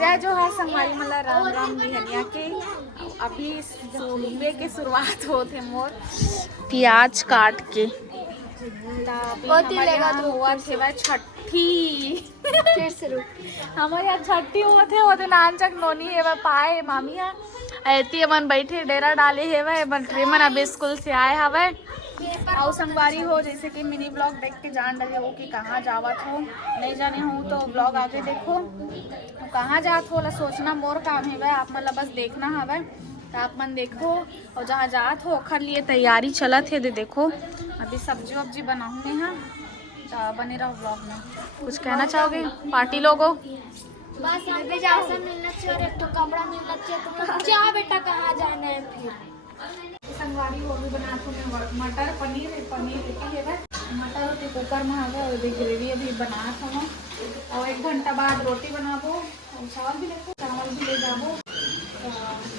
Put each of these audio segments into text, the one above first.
जय जोहार संगवारी मला राम राम बिहनिया के अभी सुबह के शुरुआत होते मोर प्याज काट के हुआ थे वह छठी फिर से हमारे यहाँ छठी हुआ थे वो नान चक नोनी है वह पाए मामी है ऐती मन बैठे डेरा डाले है वह ट्रे मन अभी स्कूल से आए हवे और संगवारी हो जैसे कि मिनी ब्लॉग देख के जान लगे हो कि कहाँ जावत हो नहीं जाने हो तो ब्लॉग आगे देखो तो कहाँ जात हो ला सोचना मोर काम है वह आप मतलब बस देखना हवे तो आप मन देखो और जहाँ जात हो ओखर लिए तैयारी चलत है दे देखो अभी सब्जी वब्जी बनाऊँ मैं हाँ तो बने रहो ब्लॉग में। कुछ कहना चाहोगे पार्टी लोगों? बस अभी जैसा मिलना चाहिए और एक तो कपड़ा मिलना चाहिए तो क्या बेटा कहाँ जाना है फिर संगवारी वो भी बनाते हैं मटर पनीर लेके है मटर रोटी कुकर में आगे और ग्रेवी अभी बना था और 1 घंटा बाद रोटी बनाबो और चावल भी लेको चावल भी ले जाबो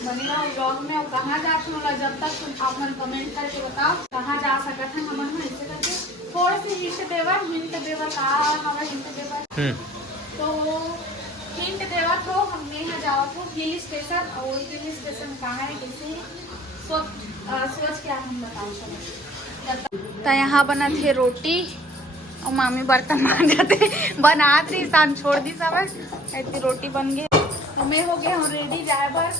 बने रहो ब्लॉग में। और कहाँ जाते हो जब तक आप मन कमेंट करके बताओ कहाँ जा सकते हैं हम ऐसे करके थोड़ा सी हिंट देवर का हमारा हिंट देवर तो हिंट देवत हो हमने यहाँ जावत हो हिल स्टेशन और हिल स्टेशन कहाँ है कैसे सोच के हम बताओ चलो। तो यहाँ बना थे रोटी और मामी बर्तन मांजते बनात रही सान छोड़ दी सब ऐसी रोटी बन गई तो मैं हो गया हूँ रेडी जाए पर।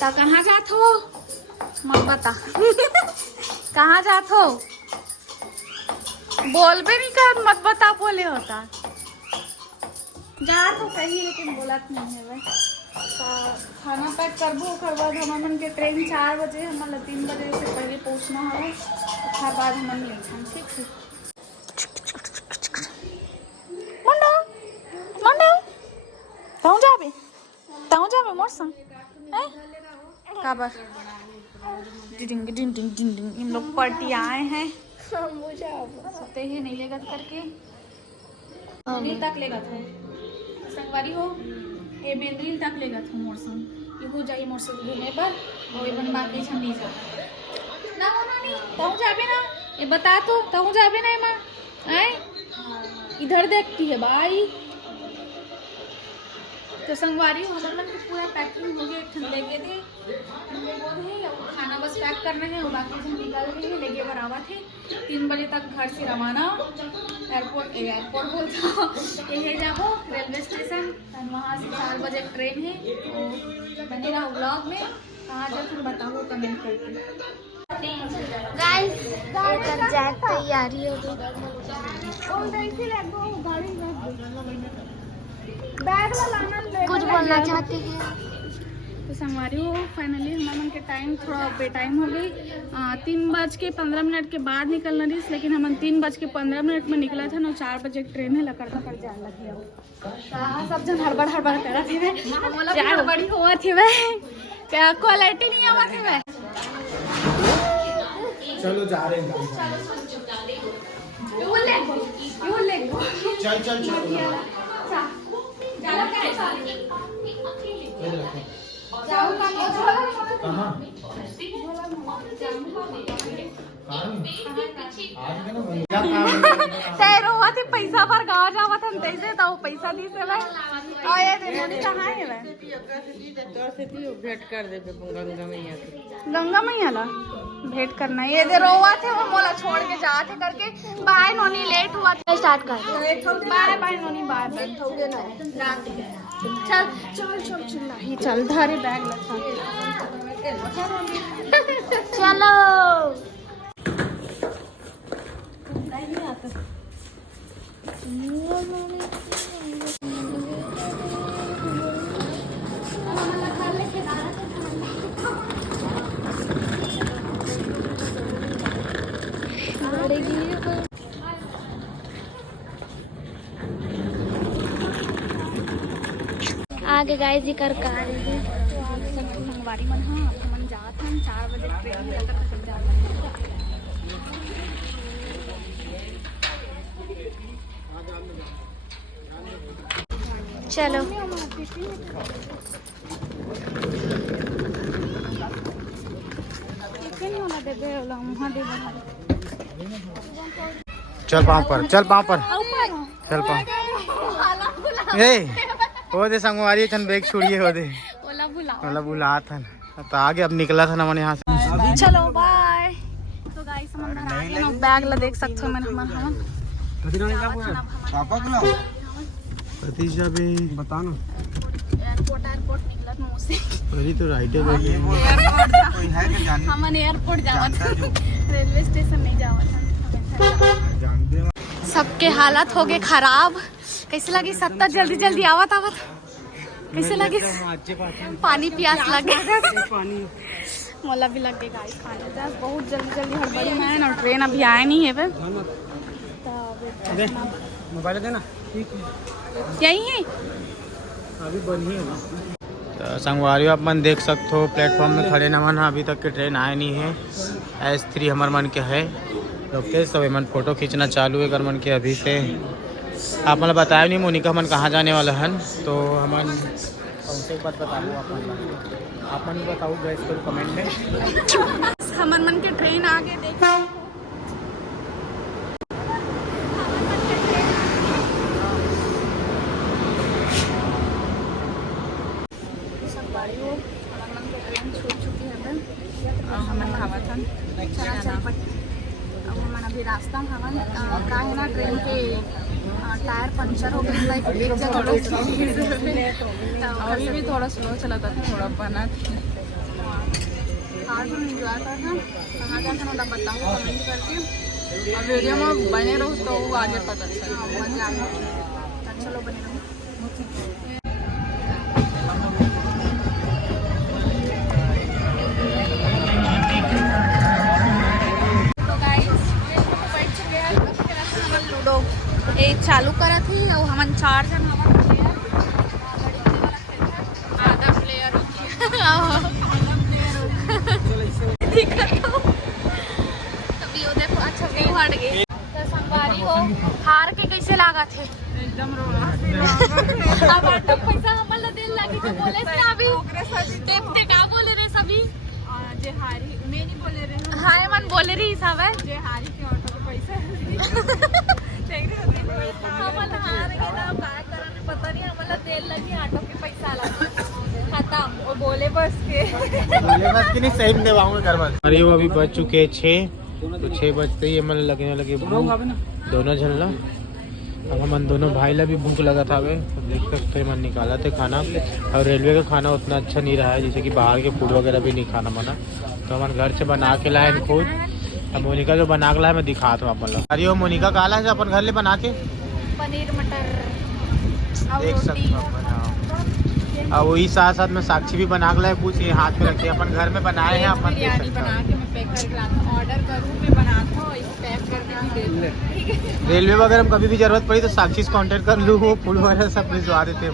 तो कहाँ जात हो मत बता कहाँ जात हो बोल भी नहीं कर मत बता बोले होता जा तो कहीं लेकिन बोलत नहीं है भाई। खाना पैक करबो ओकर बाद हमन के ट्रेन 4 बजे हमारा 3 बजे से पहले पहुंचना है ओकर बाद हमन निकल ठीक है। मंडा मंडा ताऊ जाबे मोर संग काबर डिंग डिंग डिंग डिंग डिंग इन लोग पार्टी आए हैं सोते ही नहीं लेगा करके नहीं तक लेगा तो संगवारी हो ए बेंद्रील तक लेगा था मोर संग ये हो जाई मोर से घूमे पर और बन बाकी छन नहीं जा ना हो ना नहीं कहूं जाबे ना ये बता तो कहूं जाबे ना मां आए इधर देखती है भाई। तो संगवारी हो हमन के पूरा पैकिंग हो गया ठंडे के दे खाना बस पैक करना है और बाकी सब निकाल के लेके बराबर थे 3 बजे तक घर से रवाना एयरपोर्ट बोलता यही जाबो रेलवे स्टेशन वहाँ से 4 बजे ट्रेन है तो बने रहो ब्लॉग में कहाँ जाकर बताओ कमेंट करके। गाइस एक जाए तैयारी हो गई कुछ बोलना चाहते हैं तो संगवारी हो फाइनली हम के टाइम थोड़ा बेटाइम हो गई 3:15 के बाद निकलना रही लेकिन हम 3:15 में निकला था ना 4 बजे ट्रेन है लकड़ता कर जाने लगी सब जन हड़बड़ करा थे क्या हड़बड़ी हुआ थी वह क्या क्वालिटी नहीं आवा थी वह चलो जा रहे हैं चल चल चल पैसा पर गाँव जावत हम तैसे तो पैसा दी से भाई और ये देखो कहाँ है भाई भेंट कर दे गंगा मैया गंगा मैया ला भेंट करना ये दे रोवा थे वो मोला छोड़ के जाते करके बाय नोनी लेट हुआ था स्टार्ट कर बाय नोनी बाय चल चल चल चल ही चल धारे बैग लगा चलो आगे गाइस ही कर का संगवारी मन हाँ मन जात हम 4 बजे ट्रेन में तक जाते चलो चल पाँव पर चल पाँव वो दे संगवारी छन बैग छोड़िए हो दे ओला बुला मतलब बुला था तो आगे अब निकला था ना मैंने यहाँ से। चलो बाय। तो गाइस हम अंदर आ गए ना, बैग ला देख सकते हो मैंने हम प्रतीक्षा भी बता ना एयरपोर्ट निकला मुंह से। अरे तो राइट है हमन एयरपोर्ट जावत रेलवे स्टेशन नहीं जावत। सबके हालत हो गए खराब। कैसे लगी सत्ता जल्दी जल्दी आवत कैसे लगे? पानी प्यास लगे। मोला भी लग गए गाइस खाने प्यास बहुत जल्दी जल्दी हड़बड़ी में है ना, ट्रेन अभी आए नहीं है बे। मोबाइल देना यही है अभी बनी है तो संगवारियों आप मन देख सकते हो प्लेटफॉर्म में खड़े न मन अभी तक के ट्रेन आए नहीं है। S3 हमार मन के है रुके सब मन फोटो खींचना चालू है कर मन के अभी से। आप मतलब बताया नहीं मोनिका मन कहाँ जाने वाला है तो हमन कौन बात बता दूँ आप मन बताओ गैस करो कमेंट में। हमन मन के ट्रेन आगे देखो। ट्रेन छूट चुकी है हमन खावत हन चल अब हमन अभी रास्ता में हमन का है ना ट्रेन के टायर पंचर हो गया एक जगह अभी भी थोड़ा स्लो चला था थोड़ा बना आज हम इंजॉय कर रहे कहाँ जाकर ना बताऊँ कमेंट करके और वीडियो में बने रहो तो वो आगे पता चले। मजा आएगा। चलो बने रहो। लूडो ये चालू करा थी और हमन 4 जन आधा प्लेयर तभी वो देखो अच्छा व्यू हट गए तो संगवारी हो हार के कैसे लागा थे एकदम रोना अब ऑटो पैसा हमन ला देन लगी तो बोले से अभी देखते का बोले रे सभी जे हारी मैं नहीं बोले रहे हाय मन बोले रही सब है जे हारी के ऑटो के पैसा हमन हार गए ना काय करन पता नहीं हमन ला देन लगी ऑटो के पैसा ला खत्म वो बोले बस के नहीं सही में देवाऊंगा घर में। अरे वो अभी बज चुके 6 तो 6 बजते ही हमें लगने लगे दोनों झलना। अब हम दोनों भाई ला भी भूख लगा था वे तो देख सकते मन निकाला थे खाना और रेलवे का खाना उतना अच्छा नहीं रहा है जैसे कि बाहर के फूड वगैरह भी नहीं खाना मना तो हमारे घर से बना के लाए खुद। अब मोनिका जो बना के लाए मैं दिखाता हूँ आप। अरे वो मोनिका काला है अपन घर ले बना के पनीर मटर देख सकते हो अपन। और वही साथ साथ में साक्षी भी बना के लाए कुछ ये हाथ में रखे अपन घर में बनाए हैं अपन देख बिरयानी सकते बना हैं। के मैं पैक करके लाता ऑर्डर करूँ मैं बनाता हूँ इस पैक करके भी दे दूँ। रेलवे वगैरह में कभी भी जरूरत पड़ी तो साक्षी से कांटेक्ट कर लूँ वो फूड वगैरह सब भिजवा देते हैं।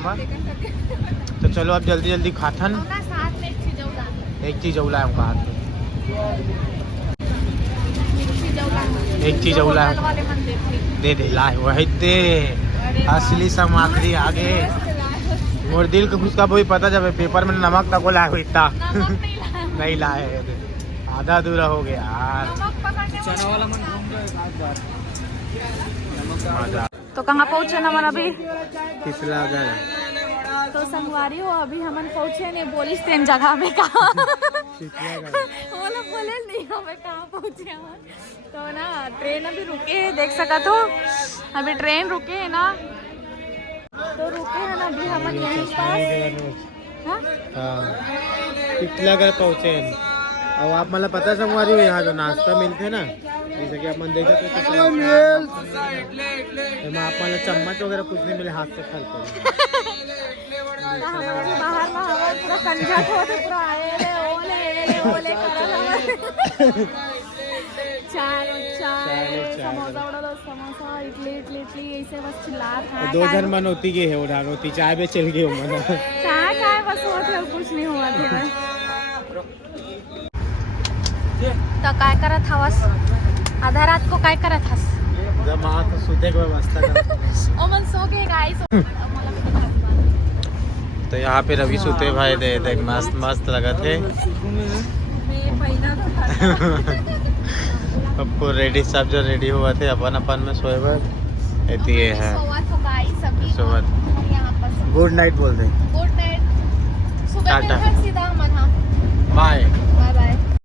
तो चलो अब जल्दी जल्दी खाथन साथ में एक चीज औला है हमका हाथ एक चीज औला है दे दे लाए वही दे असली सामग्री आगे मोर दिल को खुशका भी पता जब पेपर में नमक तक लाए हुई इतना नहीं लाए आधा अधूरा हो गया यार। तो कहाँ पहुँचे ना मन अभी पिछला गया तो संगवारी हो अभी हमन पहुँचे नहीं बोली तेन जगह में कहा वो लोग बोले नहीं हमें कहाँ पहुँचे हम तो ना ट्रेन अभी रुके है देख सका तो अभी ट्रेन रुके है ना तो रुके है ना अभी हमन यहीं पास। हाँ? पिछला घर पहुँचे अब आप मतलब पता संगवारी हो यहाँ जो नाश्ता मिलते ना जैसे कि आप मन देखे तो आप मतलब चम्मच वगैरह कुछ नहीं मिले हाथ से खल बाहर में हमारे पूरा कंझट होते पूरा ओले चाय समोसा इडली ऐसे बस चिल्ला दो जन मन होती गई है उड़ा होती चाय पे चल गई मन चाय बस होते कुछ नहीं हुआ थे तो काय करत हवस आधा रात को काय करत हस जब आ तो सुते की व्यवस्था कर ओ मन सो गए गाइस तो यहाँ पे रवि सुते भाई दे देख मस्त मस्त लगा थे सबको रेडी सब जो रेडी हुआ थे अपन अपन में सोए ये है सोवत हो गाइस अभी सोवत यहाँ पर गुड नाइट बोल दे। Good night. सुबह टाटा। मिलकर